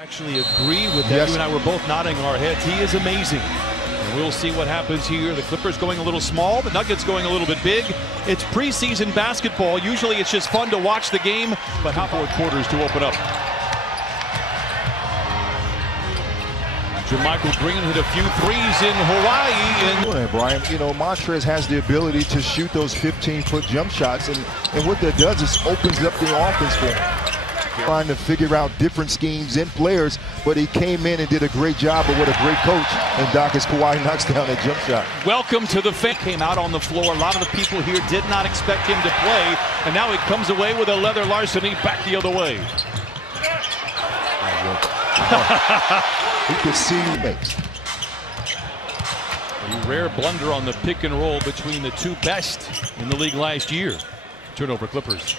Actually agree with that. You and I were both nodding our heads. He is amazing. And we'll see what happens here. The Clippers going a little small, the Nuggets going a little bit big. It's preseason basketball. Usually it's just fun to watch the game, but how 4 quarters to open up. Jermichael Green hit a few threes in Hawaii. And Brian, you know, Montrez has the ability to shoot those 15-foot jump shots, and what that does is opens up the offense for him. Trying to figure out different schemes and players, but he came in and did a great job. But what a great coach! And Doc, as Kawhi knocks down that jump shot. Welcome to the fan. Came out on the floor. A lot of the people here did not expect him to play, and now he comes away with a leather larceny back the other way. You can see he makes a rare blunder on the pick and roll between the two best in the league last year. Turnover Clippers.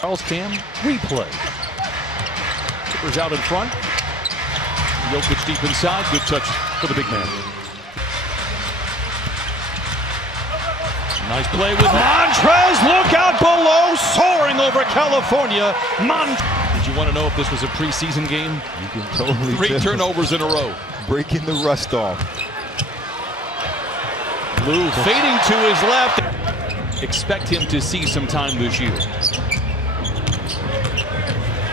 Charles Cam replay. Clippers out in front. Jokic deep inside. Good touch for the big man. Nice play with Montrez. Look out below. Soaring over California. Did you want to know if this was a preseason game? You can totally 3 turnovers in a row. Breaking the rust off. Lou fading to his left. Expect him to see some time this year.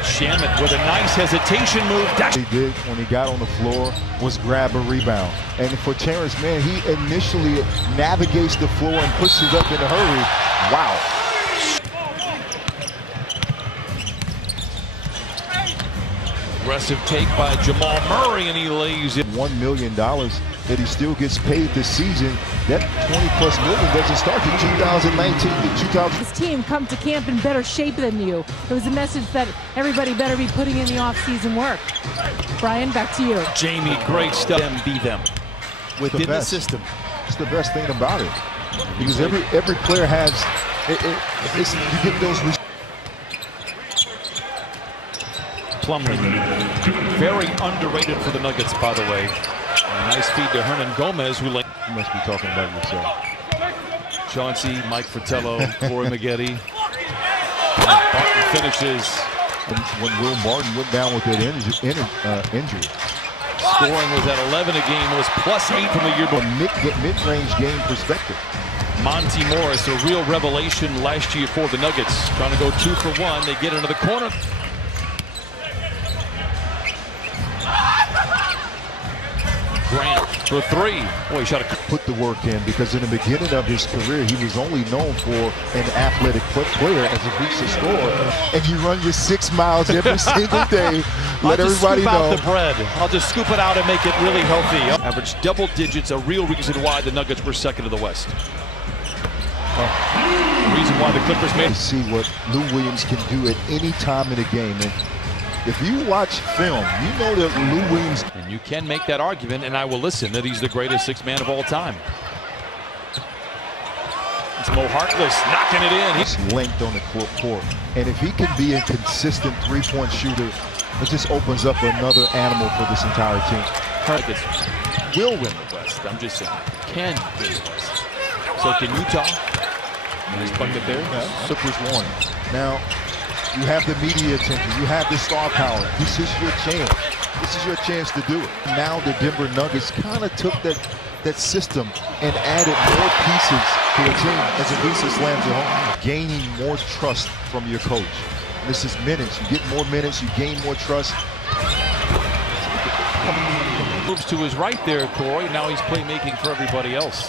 Shamet with a nice hesitation move. He did when he got on the floor was grab a rebound. And for Terrence Mann, he initially navigates the floor and pushes up in a hurry. Wow. Aggressive take by Jamal Murray, and he lays it. $1 million that he still gets paid this season. That $20+ million doesn't start to 2019 to 2000. This team come to camp in better shape than you. It was a message that everybody better be putting in the off-season work. Brian, back to you. Jamie, great stuff. Them be them within the system. It's the best thing about it, because every player has you get those. Plumlee, very underrated for the Nuggets, by the way. A nice feed to Hernan Gomez, who you must be talking about yourself. Chauncey, Mike Fratello, Corey Maggette. Barton finishes. When Will Martin went down with that injury. Scoring was at 11 a game. It was +8 from the year before. Mid-range game perspective. Monty Morris, a real revelation last year for the Nuggets. Trying to go 2 for 1. They get into the corner. Grant for 3. Boy, he shot a... Put the work in, because in the beginning of his career, he was only known for an athletic player as a reach to score. And you run your 6 miles every single day. Let everybody know. Out the bread. I'll just scoop it out and make it really healthy. Average double digits, a real reason why the Nuggets were second in the West. Reason why the Clippers made. To see what Lou Williams can do at any time in a game. And if you watch film, you know that Lou Williams... And you can make that argument, and I will listen, that he's the greatest 6th man of all time. It's Mo Harkless knocking it in. He's length on the court. And if he can be a consistent 3-point shooter, it just opens up another animal for this entire team. Nuggets will win the West. I'm just saying, can win the West. So can Utah. Nice bucket there. Yeah, Clippers won. Now, you have the media attention. You have the star power. This is your chance. This is your chance to do it. Now the Denver Nuggets kind of took that system and added more pieces to the team as Avisa slams it home. Gaining more trust from your coach. This is minutes. You get more minutes. You gain more trust. Moves to his right there, Corey. Now he's playmaking for everybody else.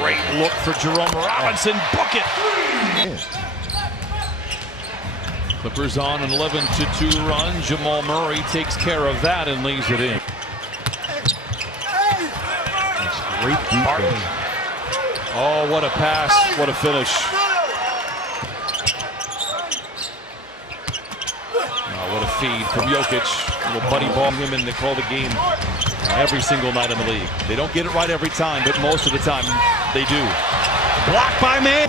Great look for Jerome Robinson. Bucket. Yeah. Clippers on an 11-2 run. Jamal Murray takes care of that and leaves it in. Great defense. Oh, what a pass. What a finish. Oh, what a feed from Jokic. Little buddy ball women that call the game every single night in the league. They don't get it right every time, but most of the time they do. Blocked by Mann.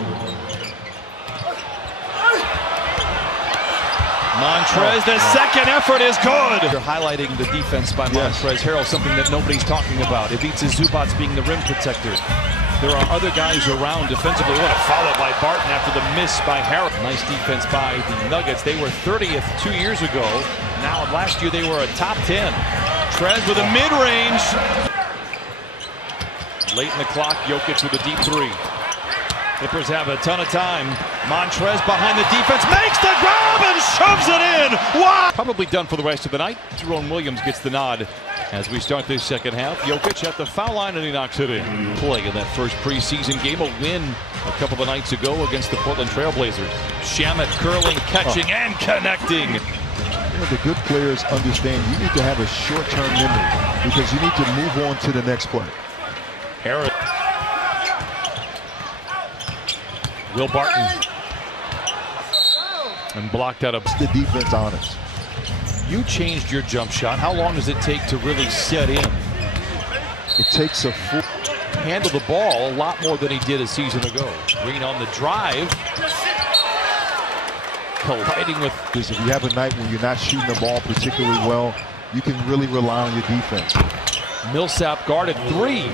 Montrez, the second effort is good. They're highlighting the defense by Montrez Harrell, something that nobody's talking about. Ivica Zubac's being the rim protector. There are other guys around defensively. What a follow by Barton after the miss by Harrell. Nice defense by the Nuggets. They were 30th 2 years ago. Now last year they were a top 10. Trez with a mid-range. Late in the clock, Jokic with a deep three. Clippers have a ton of time. Montrez behind the defense, makes the grab and shoves it in. Wow! Probably done for the rest of the night. Jerome Williams gets the nod as we start this second half. Jokic at the foul line and he knocks it in. Play in that first preseason game, a win a couple of nights ago against the Portland Trailblazers. Shamet curling, catching, and connecting. You know, the good players understand you need to have a short-term memory because you need to move on to the next play. Harris. Will Barton. And blocked out of the defense honest. You changed your jump shot. How long does it take to really set in? It takes a full handle the ball a lot more than he did a season ago. Green on the drive. Colliding with. If you have a night when you're not shooting the ball particularly well, you can really rely on your defense. Millsap guarded three.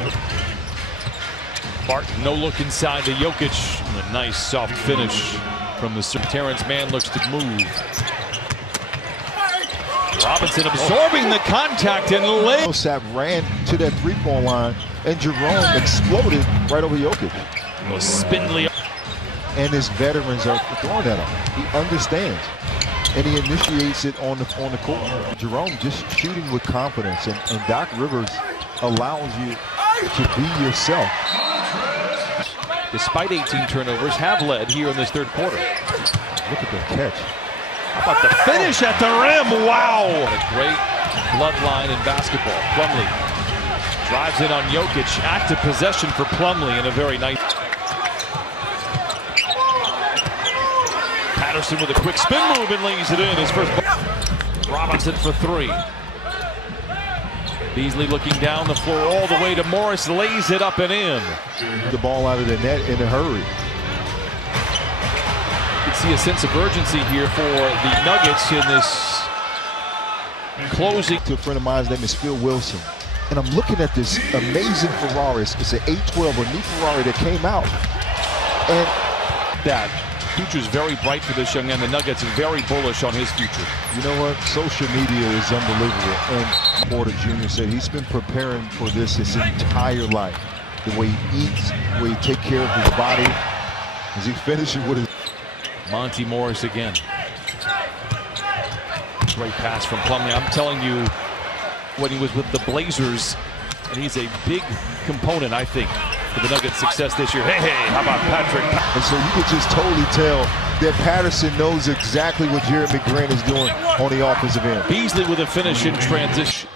Barton, no look inside to Jokic. A nice soft finish from the Terrence Mann looks to move. Robinson absorbing the contact and late. Millsap ran to that three-point line and Jerome exploded right over Jokic. Was spindly. And his veterans are throwing at him. He understands. And he initiates it on the court. Jerome just shooting with confidence and Doc Rivers allows you to be yourself. Despite 18 turnovers, have led here in this third quarter. Look at the catch. How about the finish at the rim? Wow! What a great bloodline in basketball. Plumlee drives in on Jokic. Active possession for Plumlee in a very nice. Patterson with a quick spin move and lays it in. His first ball. Robinson for three. Beasley looking down the floor all the way to Morris, lays it up and in. The ball out of the net in a hurry. You can see a sense of urgency here for the Nuggets in this closing. To a friend of mine's name is Phil Wilson. And I'm looking at this amazing Ferrari. It's an 812, a new Ferrari that came out. And that future's very bright for this young man. The Nuggets are very bullish on his future. You know what? Social media is unbelievable. And Porter Jr. said he's been preparing for this his entire life. The way he eats, the way he takes care of his body, as he finishes with his. Monty Morris again. Great pass from Plumlee. I'm telling you, when he was with the Blazers, and he's a big component, I think, for the Nuggets' success this year. Hey, how about Patrick? And so you can just totally tell that Patterson knows exactly what Jeremy Grant is doing on the offensive end. Beasley with a finish in transition.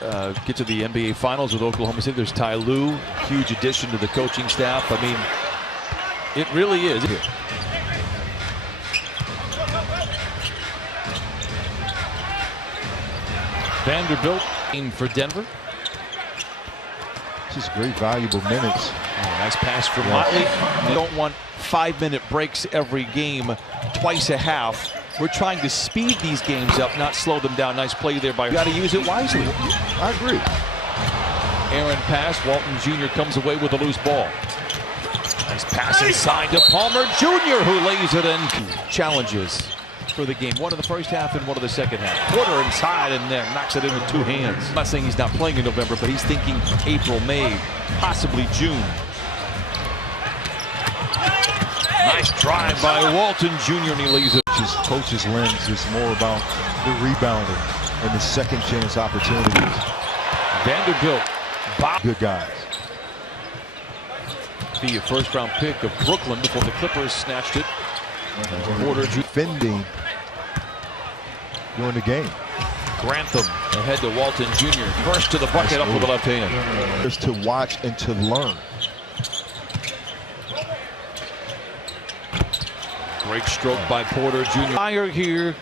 Get to the NBA Finals with Oklahoma City. There's Ty Lue, huge addition to the coaching staff. I mean, it really is. Vanderbilt in for Denver. Just great valuable minutes. Oh, nice pass from Motley. They don't want 5-minute breaks every game, twice a half. We're trying to speed these games up, not slow them down. Nice play there by. You got to use it wisely. I agree. Aaron pass. Walton Jr. comes away with a loose ball. Nice pass inside to Palmer Jr., who lays it in. Challenges for the game. One in the first half and one in the second half. Porter inside and then knocks it in with two hands. I'm not saying he's not playing in November, but he's thinking April, May, possibly June. Nice drive by Walton Jr. and he leaves it. His coach's lens is more about the rebounding and the second chance opportunities. Vanderbilt. Good guys. Be a first-round pick of Brooklyn before the Clippers snatched it. Porter defending during the game. Grantham ahead to Walton Jr. First to the bucket up with the left hand. Just to watch and to learn. Great stroke by Porter Jr. Fire here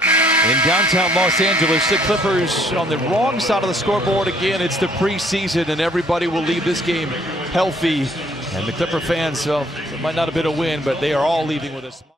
in downtown Los Angeles. The Clippers on the wrong side of the scoreboard again. It's the preseason and everybody will leave this game healthy. And the Clipper fans, well, it might not have been a win, but they are all leaving with a smile.